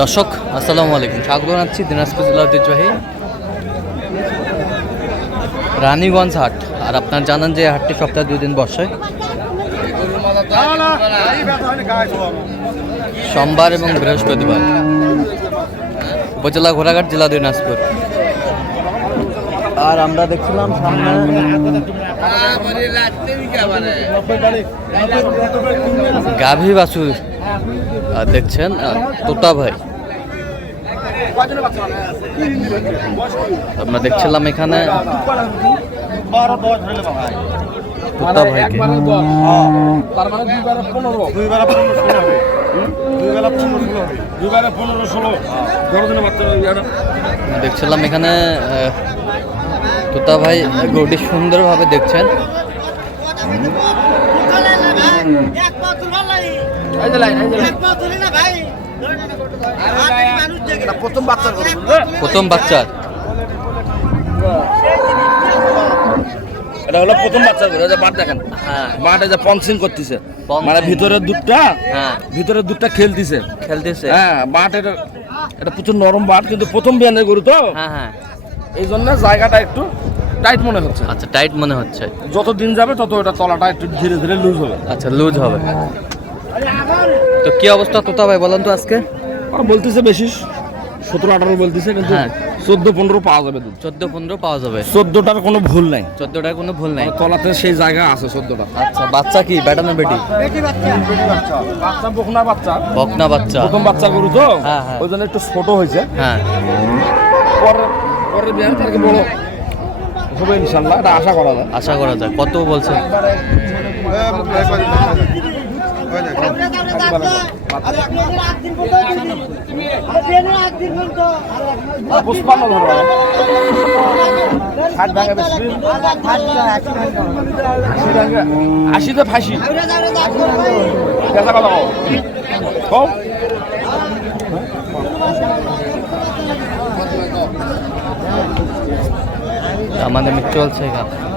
দর্শক আসসালামু আলাইকুম। স্বাগত জানাচ্ছি দিনাজপুর জেলা ঐতিহ্যবাহী রানীগঞ্জ হাট। আর আপনার জানান যে হাটটি সপ্তাহে দুই দিন বসে। সোমবার এবং বৃহস্পতিবার। উপজেলা ঘোড়াঘাট জেলা দিনাজপুর। আর আমরা দেখছিলাম সামনে গাভী বাছুর দেখছেন তোতা ভাই। আমরা দেখছিলাম এখানে ভাইকে। মানে দুই বেলা পনেরো। ষোলো দুই বেলা পনেরো ষোলো দেখছিলাম এখানে তোতা ভাই গরুটি সুন্দরভাবে দেখছেন। এই প্রথম বাচ্চার প্রথম বাচ্চার। এটা হলো প্রথম বাচ্চার গরু এই যে বাট দেখেন। হ্যাঁ। মাঠে যে পঞ্চিং করতেছে। মানে ভিতরের দুধটা হ্যাঁ। ভিতরের দুধটা খেলতেছে। খেলতেছে। হ্যাঁ বাট এটা এটা প্রচুর নরম বাট কিন্তু প্রথম বিয়ানের গরু তো। হ্যাঁ হ্যাঁ। এই জন্য জায়গাটা একটু টাইট মনে হচ্ছে। আচ্ছা টাইট মনে হচ্ছে। যত দিন যাবে তত এটা তলাটা একটু ধীরে ধীরে লুজ হবে। আচ্ছা লুজ হবে। তো কি অবস্থা তোতা ভাই বলেন তো আজকে? বলতেছে বেশি সতেরো আঠারো বলতেছে কিন্তু হ্যাঁ। চোদ্দ পনেরো পাওয়া যাবে দুধ। চোদ্দ পনেরো পাওয়া যাবে। চোদ্দটার কোনো ভুল নাই। চোদ্দটার কোনো ভুল নাই। তলাতে সেই জায়গা আছে চোদ্দটা। আচ্ছা বাচ্চা কি? বেটা না বেটি? বাচ্চা বকনা বাচ্চা। বকনা বাচ্চা। প্রথম বাচ্চা গরু তো? হ্যাঁ, হ্যাঁ। ওই জন্য একটু ছোট হয়েছে। হ্যাঁ। পরে পরে তার বড় হবে ইনশাল্লাহ? এটা আশা করা যায়। আশা করা যায়। কত বলছে? পুষ্পান্ন ধরো। ষাট ভাঙে বেশি। আশি আশিতে ফাঁসি। দেখা আমাদের মিট চলছে এখানে।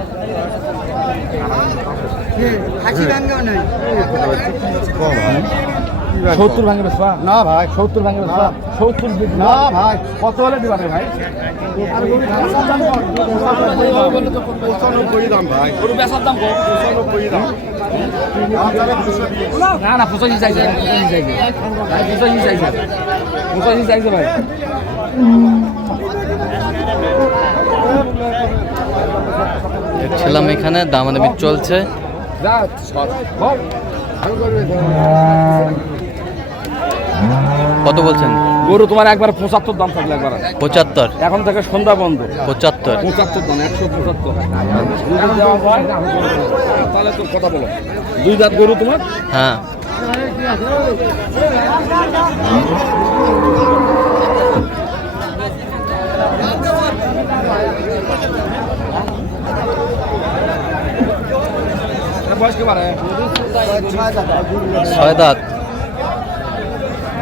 সত্তর ভাঙে বেশবা না ভাই সত্তর ভাঙে বেশবা সত্তর না ভাই কত হলে দিবা রে ভাই। দাম না না পঁচাশি চাইছে পঁচাশি চাইছে। ভাই পঁচাশি চাইছে। পঁচাশি চাইছে ভাই। দেখছিলাম এখানে দামাদামি চলছে। কত বলছেন? গরু তোমার একবার পঁচাত্তর দাম থাকলে একবার পঁচাত্তর। এখন থেকে সন্ধ্যা বন্ধ। পঁচাত্তর। পঁচাত্তর দাম একশো পঁচাত্তর। তাহলে তোর কথা বলো। দুই দাঁত গরু তোমার? হ্যাঁ এটা বয়স কে বাড়ে ছয় দাঁত।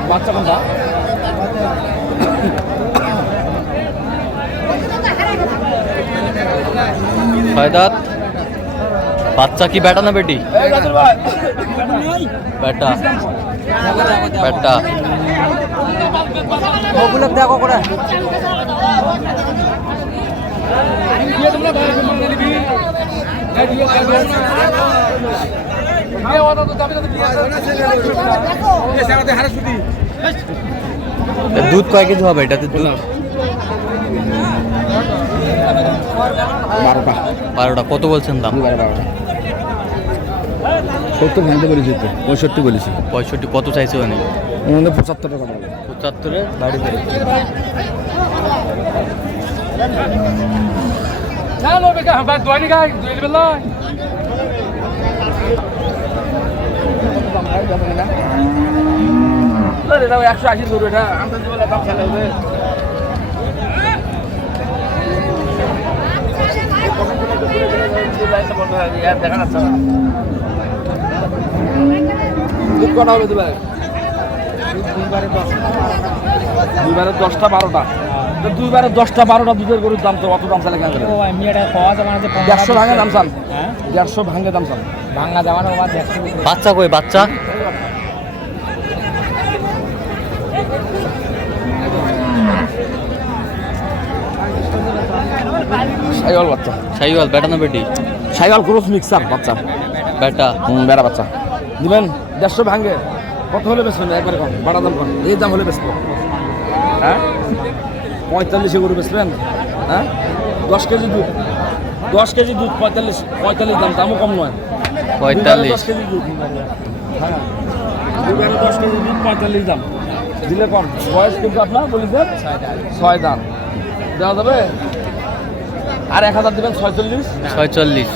বাচ্চা কোনটা? ছয় দাঁত। বাচ্চা কি বেটা না বেটি? বেটা বেটা ওগুলো দেখো করে। দুধ কয় কেজি হবে? এটাতে দুধ? বারোটা। বারোটা। কত বলছেন দাম? বারোটা সত্তর ভাঙতে বলেছি তো পঁয়ষট্টি বলেছি। পঁয়ষট্টি কত চাইছে ওখানে? আমাদের পঁচাত্তর টাকা পাবে পঁচাত্তরে বাড়ি ফেরে একশো আশি ধরো এটা দাম চালে হবে দেখা যাচ্ছে না দুধ কটা হবে দুবারে দুইবারে দশটা, বারোটা। দুইবারে দশটা বারোটা দুধের গরুর দাম তো অত দাম চালে কেন দেড়শো ভাঙে দাম চাল। দেড়শো ভাঙে দাম চাল। ভাঙা যাওয়ানো বাচ্চা কই বাচ্চা? সাইওয়াল বাচ্চা। সাইওয়াল বেটা না বেটি? সাইওয়াল গ্রোথ মিক্সার বাচ্চা। বেটা? হুম বেটা বাচ্চা। দিবেন? দেড়শো ভাঙে। কত হলে বেসবেন একবারে কম। বাড়া দাম কম। এই দাম হলে বেসবো হ্যাঁ? পঁয়তাল্লিশে গরু বেচবেন হ্যাঁ? দশ কেজি দুধ। দশ কেজি দুধ পঁয়তাল্লিশ পঁয়তাল্লিশ দাম দামও কম নয়। পঁয়তাল্লিশ। দশ কেজি দুধ। হ্যাঁ। দশ কেজি দুধ পঁয়তাল্লিশ দাম। দিলে কম। বয়স কিন্তু আপনার বলেছেন ছয় দাম। দেওয়া যাবে? আর এক হাজার দেবেন ছয়চল্লিশ? ছয়চল্লিশ।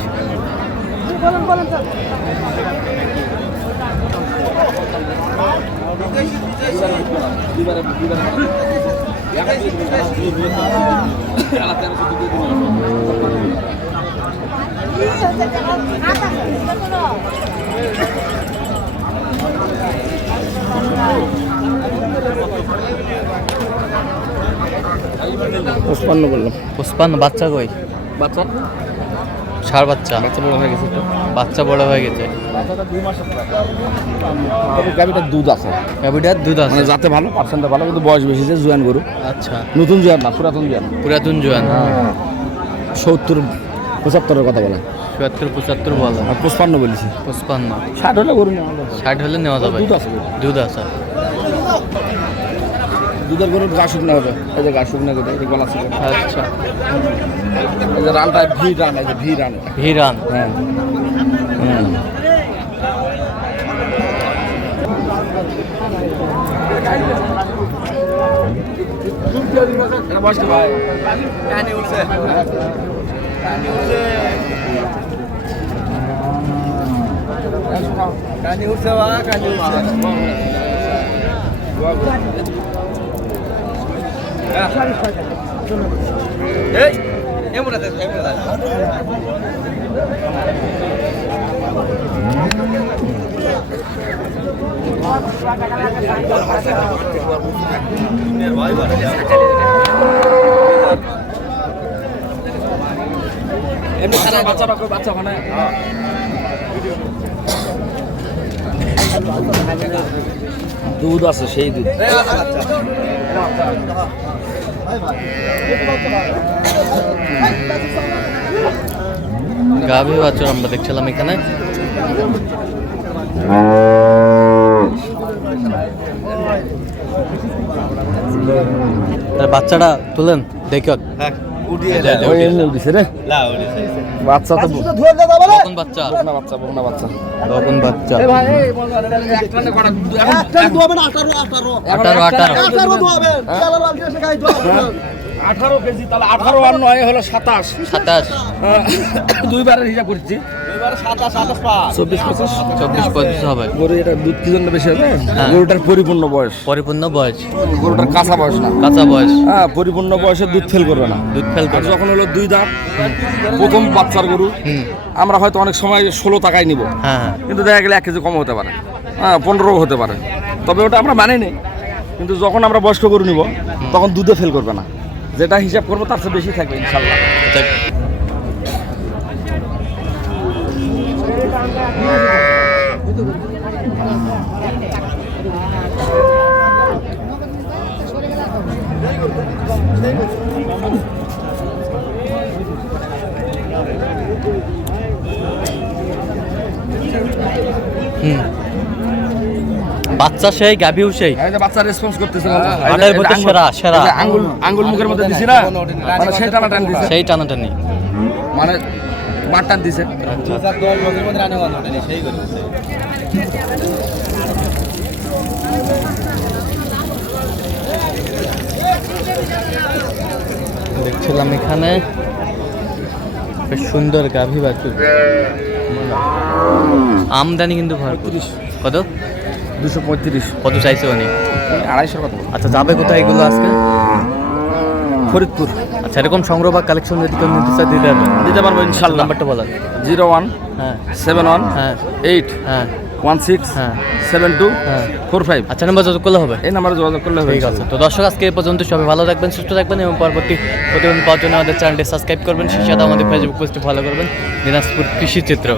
পঁচপান্ন বাচ্চা কই? বাচ্চা? ষাড় বাচ্চা। বাচ্চা বড় হয়ে গেছে বাচ্চা বড় হয়ে গেছে। গাভিটার দুধ আছে। গাভিটার দুধ আছে। মানে যাতে ভালো পার্সেন্টটা ভালো কিন্তু বয়স বেশি যে জুয়ান গরু। আচ্ছা। নতুন জুয়ান না পুরাতন জুয়ান। পুরাতন জোয়ান। সত্তর পঁচাত্তরের কথা বলে। চুয়াত্তর পঁচাত্তর বলে। আর পঁচপান্ন বলেছি। পুষ্পান্ন ষাট হলে গরু নেওয়া যাবে। ষাট হলে নেওয়া যাবে। দুধ আছে দুধ আছে। দুধের গরুর গা শুকনো হবে। এই যে গা শুকনো করে এই যে গলা শুকনো। আচ্ছা। এই যে রানটা ভি রান এই যে ভি রান। এটা। ভিরান হ্যাঁ। হুম। এটা বয়স কি ভাই? এমনি খারাপ বাচ্চা বাচ্চা। দুধ আছে সেই দুধ গাভী বাছুর আমরা দেখছিলাম এখানে তার বাচ্চাটা তুলেন দেখ ওই এমনি উঠিছে রে? বাচ্চা তো বাচ্চা বাচ্চা। বাচ্চা কখন বাচ্চা। এ ভাই এই বল, এটা এক টানে করা, এখন- আঠারো আঠারো। আঠারো কেজি তাহলে আঠারো আর নয় হলো সাতাশ। সাতাশ। দুইবারের হিসাব করছি। চব্বিশ পঁচিশ? চব্বিশ পঁচিশ হবে। গরু এটা দুধ কি জন্য বেশি হবে? হ্যাঁ। গরুটার পরিপূর্ণ বয়স। পরিপূর্ণ বয়স। গরুটার কাঁচা বয়স না? কাঁচা বয়স। হ্যাঁ পরিপূর্ণ বয়সে দুধ ফেল করবে না। দুধ ফেল আর করে যখন হলো দুই দাঁত প্রথম বাচ্চার গরু আমরা হয়তো অনেক সময় ষোলো টাকায় নিব। হ্যাঁ হ্যাঁ। কিন্তু দেখা গেলে এক কেজি কম হতে পারে। হ্যাঁ পনেরো হতে পারে। তবে ওটা আমরা মানি নি। কিন্তু যখন আমরা বয়স্ক গরু নিব তখন দুধে ফেল করবে না। যেটা হিসাব করব তার চেয়ে বেশি থাকবে ইনশাল্লাহ। বাচ্চা সেই গাভিও সেই। বাচ্চা রেসপন্স করতেছে আটার মধ্যে সেরা, সেরা। আঙ্গুল আঙ্গুল মুখের মধ্যে দিছি না? মানে সেই টানা টান দিছে। সেই টানাটানি। মানে মার দিছে দেখছিলাম এখানে। বেশ সুন্দর গাভী বাছুর। আমদানি কিন্তু ভরপুর। কত? দুশো পঁয়ত্রিশ। কত চাইছে অনেক আড়াইশোর কথা আচ্ছা যাবে কোথায় এগুলো আজকে? ফরিদপুর। এরকম সংগ্রহ বা কালেকশন যদি কেউ নিতে চায় দিতে পারবেন দিতে পারব ইনশাল্লাহ। নাম্বারটা বলেন। জিরো ওয়ান হ্যাঁ। সেভেন ওয়ান হ্যাঁ। এইট হ্যাঁ। ওয়ান সিক্স হ্যাঁ। সেভেন টু হ্যাঁ। Four five. আচ্ছা নাম্বার যত করলে হবে? এই নাম্বারে যোগাযোগ করলে হবে ঠিক আছে। তো দর্শক আজকে এই পর্যন্ত সবাই ভালো থাকবেন সুস্থ থাকবেন এবং পরবর্তী প্রতিদিন পাওয়ার জন্য আমাদের চ্যানেলটি সাবস্ক্রাইব করবেন। সেই সাথে আমাদের ফেসবুক পেজটি ফলো করবেন দিনাজপুর কৃষি চিত্র।